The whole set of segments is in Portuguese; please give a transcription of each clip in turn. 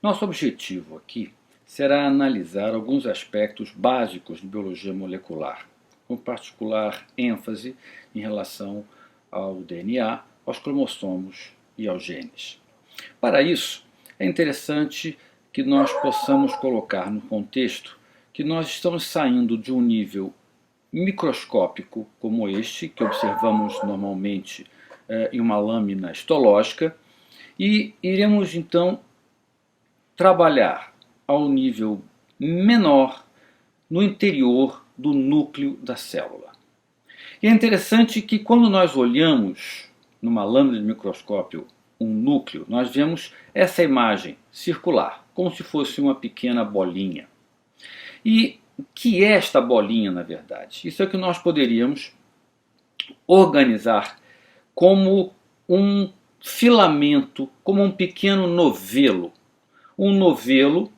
Nosso objetivo aqui será analisar alguns aspectos básicos de biologia molecular, com particular ênfase em relação ao DNA, aos cromossomos e aos genes. Para isso, é interessante que nós possamos colocar no contexto que nós estamos saindo de um nível microscópico como este, que observamos normalmente em uma lâmina histológica, e iremos então trabalhar ao nível menor no interior do núcleo da célula. E é interessante que quando nós olhamos numa lâmina de microscópio um núcleo, nós vemos essa imagem circular, como se fosse uma pequena bolinha. E o que é esta bolinha, na verdade? Isso é o que nós poderíamos organizar como um filamento, como um pequeno novelo. Um novelo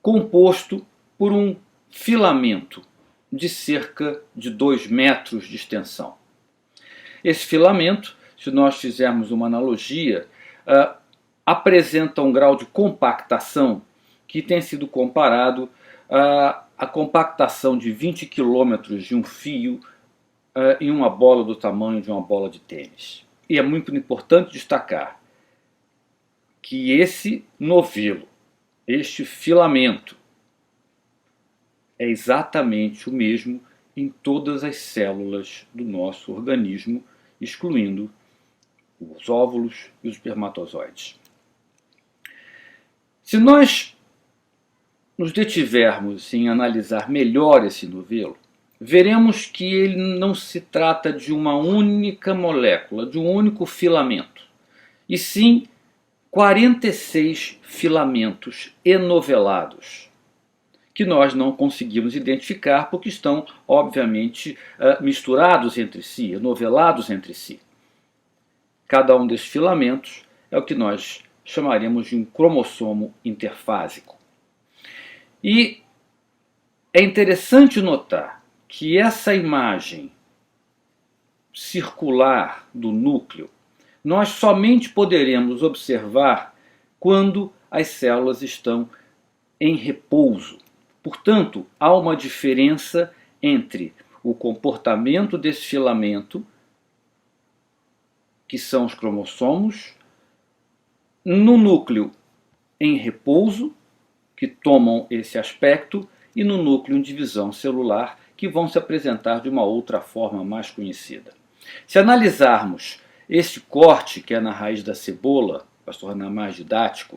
composto por um filamento de cerca de 2 metros de extensão. Esse filamento, se nós fizermos uma analogia, apresenta um grau de compactação que tem sido comparado à compactação de 20 quilômetros de um fio em uma bola do tamanho de uma bola de tênis. E é muito importante destacar que esse novelo, este filamento, é exatamente o mesmo em todas as células do nosso organismo, excluindo os óvulos e os espermatozoides. Se nós nos detivermos em analisar melhor esse novelo, veremos que ele não se trata de uma única molécula, de um único filamento, e sim 46 filamentos enovelados, que nós não conseguimos identificar porque estão, obviamente, misturados entre si, enovelados entre si. Cada um desses filamentos é o que nós chamaremos de um cromossomo interfásico. E é interessante notar que essa imagem circular do núcleo nós somente poderemos observar quando as células estão em repouso. Portanto, há uma diferença entre o comportamento desse filamento, que são os cromossomos, no núcleo em repouso, que tomam esse aspecto, e no núcleo em divisão celular, que vão se apresentar de uma outra forma mais conhecida. Se analisarmos este corte, que é na raiz da cebola, para se tornar mais didático,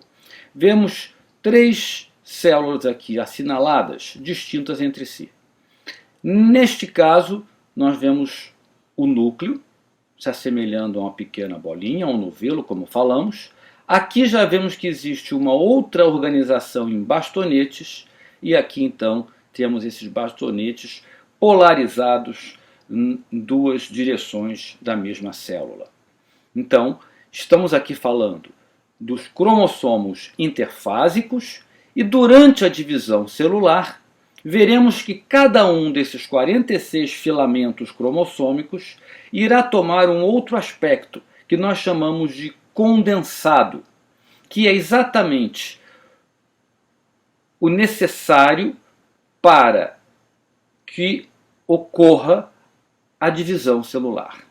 vemos 3 células aqui assinaladas, distintas entre si. Neste caso, nós vemos o núcleo, se assemelhando a uma pequena bolinha, a um novelo, como falamos. Aqui já vemos que existe uma outra organização em bastonetes, e aqui então temos esses bastonetes polarizados em 2 direções da mesma célula. Então, estamos aqui falando dos cromossomos interfásicos, e durante a divisão celular, veremos que cada um desses 46 filamentos cromossômicos irá tomar um outro aspecto, que nós chamamos de condensado, que é exatamente o necessário para que ocorra a divisão celular.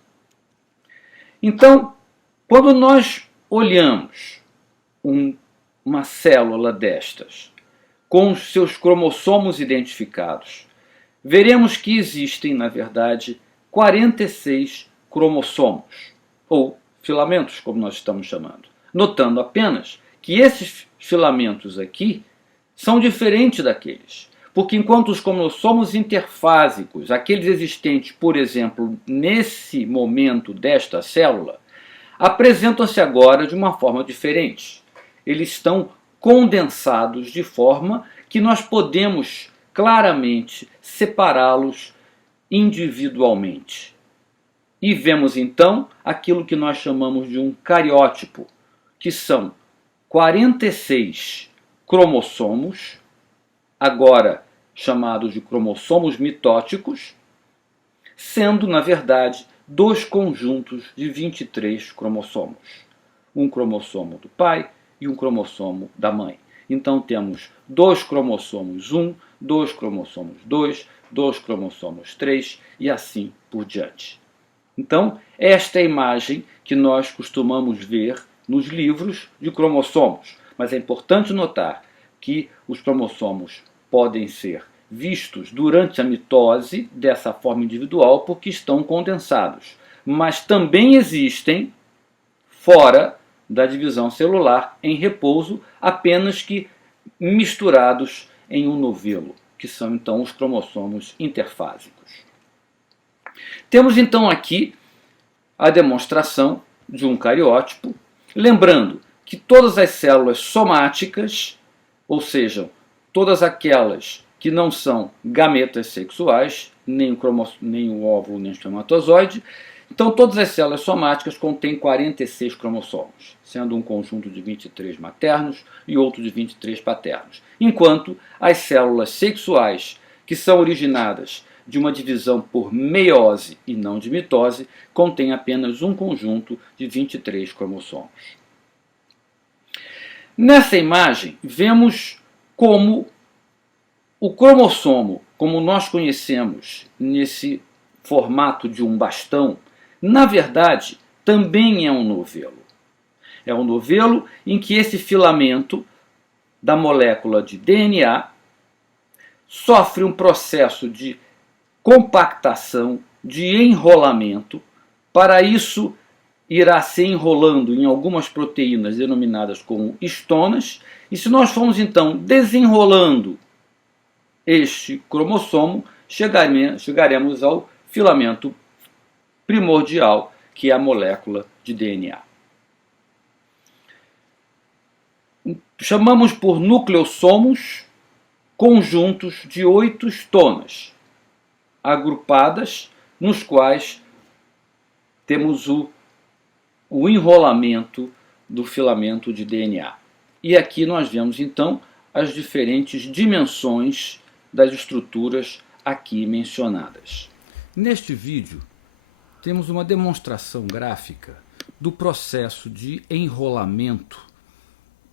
Então, quando nós olhamos uma célula destas, com os seus cromossomos identificados, veremos que existem, na verdade, 46 cromossomos, ou filamentos, como nós estamos chamando. Notando apenas que esses filamentos aqui são diferentes daqueles. Porque enquanto os cromossomos interfásicos, aqueles existentes, por exemplo, nesse momento desta célula, apresentam-se agora de uma forma diferente. Eles estão condensados de forma que nós podemos claramente separá-los individualmente. E vemos então aquilo que nós chamamos de um cariótipo, que são 46 cromossomos, agora chamados de cromossomos mitóticos, sendo, na verdade, 2 conjuntos de 23 cromossomos. Um cromossomo do pai e um cromossomo da mãe. Então temos 2 cromossomos 1, 2 cromossomos 2, 2 cromossomos 3 e assim por diante. Então, esta é a imagem que nós costumamos ver nos livros de cromossomos. Mas é importante notar que os cromossomos podem ser vistos durante a mitose dessa forma individual porque estão condensados. Mas também existem fora da divisão celular em repouso, apenas que misturados em um novelo, que são então os cromossomos interfásicos. Temos então aqui a demonstração de um cariótipo, lembrando que todas as células somáticas, ou seja, todas aquelas que não são gametas sexuais, nem o óvulo nem o espermatozoide, então todas as células somáticas contêm 46 cromossomos, sendo um conjunto de 23 maternos e outro de 23 paternos, enquanto as células sexuais, que são originadas de uma divisão por meiose e não de mitose, contém apenas um conjunto de 23 cromossomos. Nessa imagem, vemos como o cromossomo, como nós conhecemos nesse formato de um bastão, na verdade, também é um novelo. É um novelo em que esse filamento da molécula de DNA sofre um processo de compactação, de enrolamento. Para isso, irá se enrolando em algumas proteínas denominadas como histonas. E se nós formos então desenrolando este cromossomo, chegaremos ao filamento primordial, que é a molécula de DNA. Chamamos por nucleossomos conjuntos de 8 histonas, agrupadas, nos quais temos o enrolamento do filamento de DNA. E aqui nós vemos então as diferentes dimensões das estruturas aqui mencionadas. Neste vídeo, temos uma demonstração gráfica do processo de enrolamento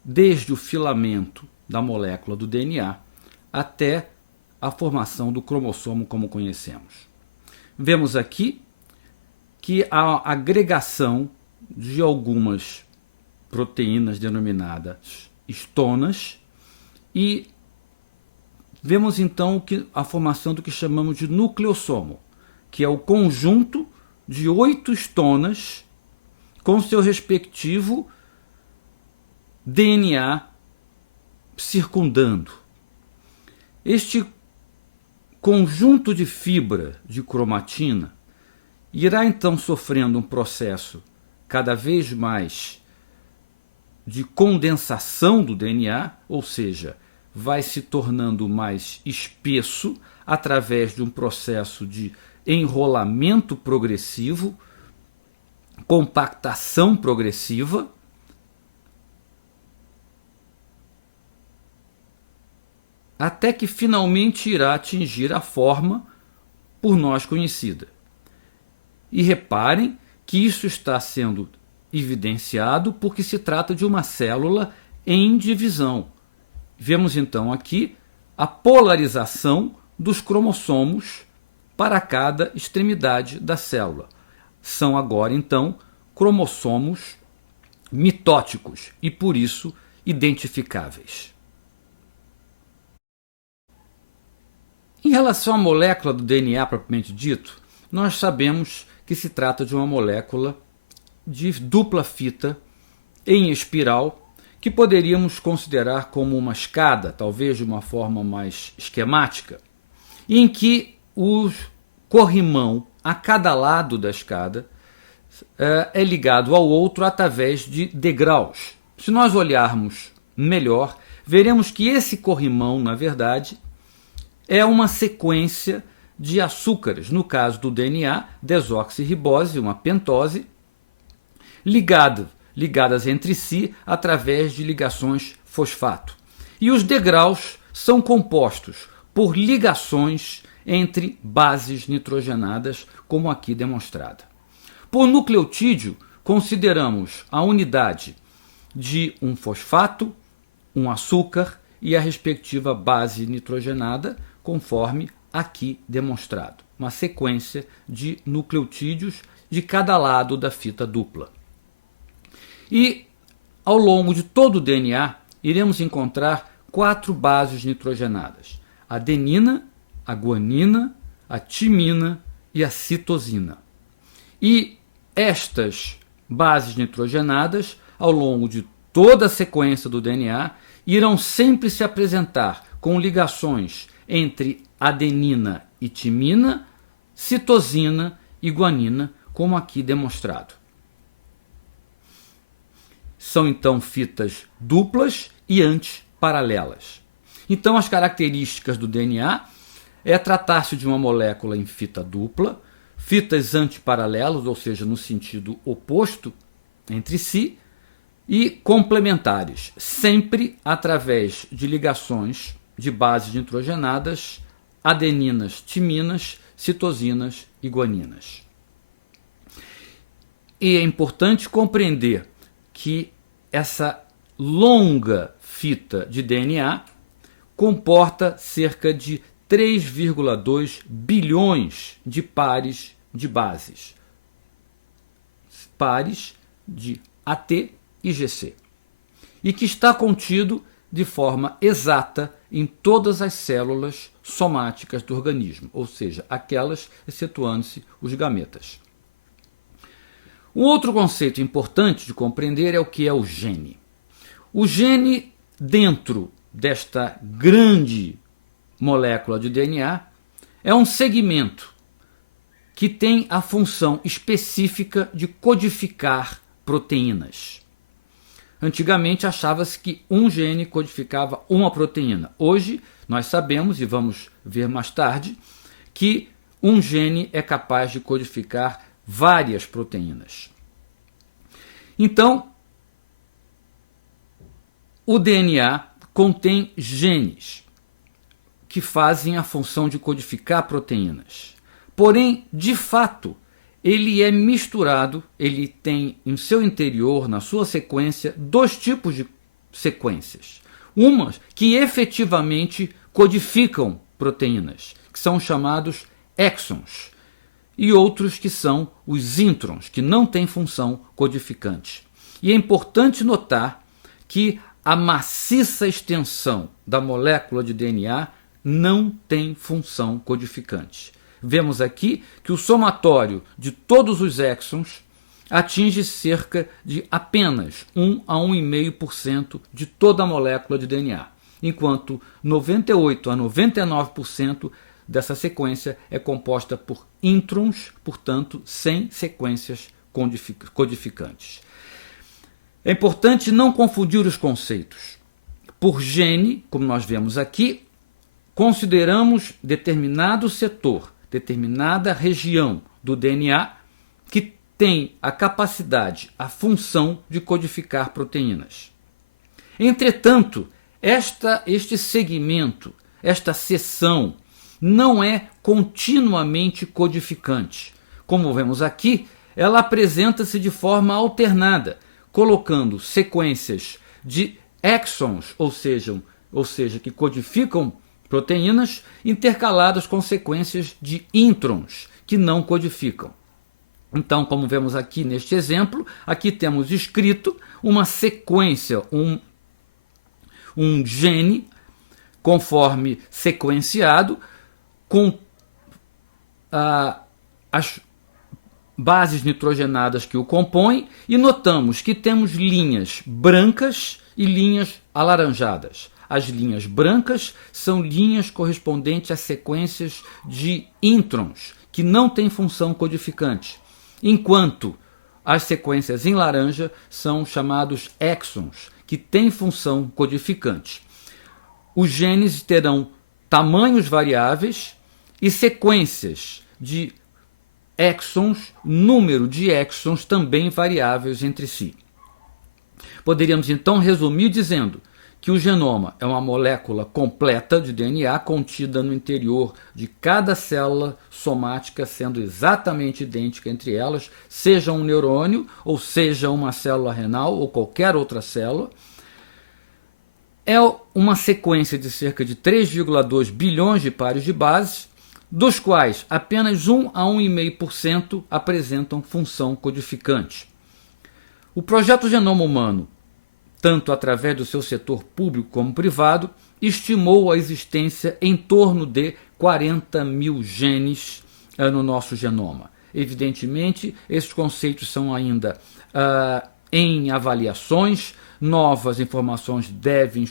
desde o filamento da molécula do DNA até a formação do cromossomo como conhecemos. Vemos aqui que a agregação de algumas proteínas denominadas histonas e vemos então a formação do que chamamos de nucleossomo, que é o conjunto de 8 histonas com seu respectivo DNA circundando. Este conjunto de fibra de cromatina irá então sofrendo um processo cada vez mais de condensação do DNA, ou seja, vai se tornando mais espesso através de um processo de enrolamento progressivo, compactação progressiva, até que finalmente irá atingir a forma por nós conhecida. E reparem que isso está sendo evidenciado porque se trata de uma célula em divisão. Vemos então aqui a polarização dos cromossomos para cada extremidade da célula. São agora então cromossomos mitóticos e por isso identificáveis. Em relação à molécula do DNA propriamente dito, nós sabemos que se trata de uma molécula de dupla fita em espiral que poderíamos considerar como uma escada, talvez de uma forma mais esquemática, em que o corrimão a cada lado da escada é ligado ao outro através de degraus. Se nós olharmos melhor, veremos que esse corrimão, na verdade, é uma sequência de açúcares, no caso do DNA, desoxirribose, uma pentose, ligadas entre si através de ligações fosfato. E os degraus são compostos por ligações entre bases nitrogenadas, como aqui demonstrada. Por nucleotídeo, consideramos a unidade de um fosfato, um açúcar e a respectiva base nitrogenada, conforme aqui demonstrado. Uma sequência de nucleotídeos de cada lado da fita dupla. E ao longo de todo o DNA, iremos encontrar 4 bases nitrogenadas: a adenina, a guanina, a timina e a citosina. E estas bases nitrogenadas, ao longo de toda a sequência do DNA, irão sempre se apresentar com ligações entre adenina e timina, citosina e guanina, como aqui demonstrado. São então fitas duplas e antiparalelas. Então as características do DNA é tratar-se de uma molécula em fita dupla, fitas antiparalelas, ou seja, no sentido oposto entre si, e complementares, sempre através de ligações de bases nitrogenadas, adeninas, timinas, citosinas e guaninas. E é importante compreender que essa longa fita de DNA comporta cerca de 3,2 bilhões de pares de bases. Pares de AT e GC. E que está contido de forma exata em todas as células somáticas do organismo, ou seja, aquelas excetuando-se os gametas. Um outro conceito importante de compreender é o que é o gene. O gene, dentro desta grande molécula de DNA, é um segmento que tem a função específica de codificar proteínas. Antigamente achava-se que um gene codificava uma proteína. Hoje nós sabemos, e vamos ver mais tarde, que um gene é capaz de codificar várias proteínas. Então, o DNA contém genes que fazem a função de codificar proteínas. Porém, de fato, ele é misturado, ele tem em seu interior, na sua sequência, 2 tipos de sequências. Umas que efetivamente codificam proteínas, que são chamados exons, e outros que são os introns, que não têm função codificante. E é importante notar que a maciça extensão da molécula de DNA não tem função codificante. Vemos aqui que o somatório de todos os exons atinge cerca de apenas 1 a 1,5% de toda a molécula de DNA, enquanto 98 a 99% dessa sequência é composta por introns, portanto, sem sequências codificantes. É importante não confundir os conceitos. Por gene, como nós vemos aqui, consideramos determinado setor, determinada região do DNA que tem a capacidade, a função de codificar proteínas. Entretanto, este segmento, esta seção, não é continuamente codificante. Como vemos aqui, ela apresenta-se de forma alternada, colocando sequências de exons, ou seja, que codificam proteínas, intercaladas com sequências de introns, que não codificam. Então, como vemos aqui neste exemplo, aqui temos escrito uma sequência, um gene, conforme sequenciado, com as bases nitrogenadas que o compõem, e notamos que temos linhas brancas e linhas alaranjadas. As linhas brancas são linhas correspondentes a sequências de introns, que não têm função codificante, enquanto as sequências em laranja são chamados exons, que têm função codificante. Os genes terão tamanhos variáveis e sequências de exons, número de exons também variáveis entre si. Poderíamos então resumir dizendo que o genoma é uma molécula completa de DNA contida no interior de cada célula somática, sendo exatamente idêntica entre elas, seja um neurônio, ou seja uma célula renal, ou qualquer outra célula. É uma sequência de cerca de 3,2 bilhões de pares de bases, dos quais apenas 1 a 1,5% apresentam função codificante. O projeto Genoma Humano, tanto através do seu setor público como privado, estimou a existência em torno de 40 mil genes no nosso genoma. Evidentemente, esses conceitos são ainda em avaliações, novas informações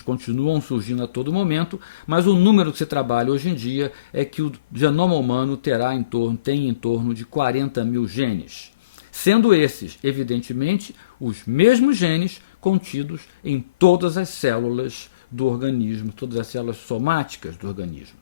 continuam surgindo a todo momento, mas o número que se trabalha hoje em dia é que o genoma humano tem em torno de 40 mil genes, sendo esses, evidentemente, os mesmos genes contidos em todas as células do organismo, todas as células somáticas do organismo.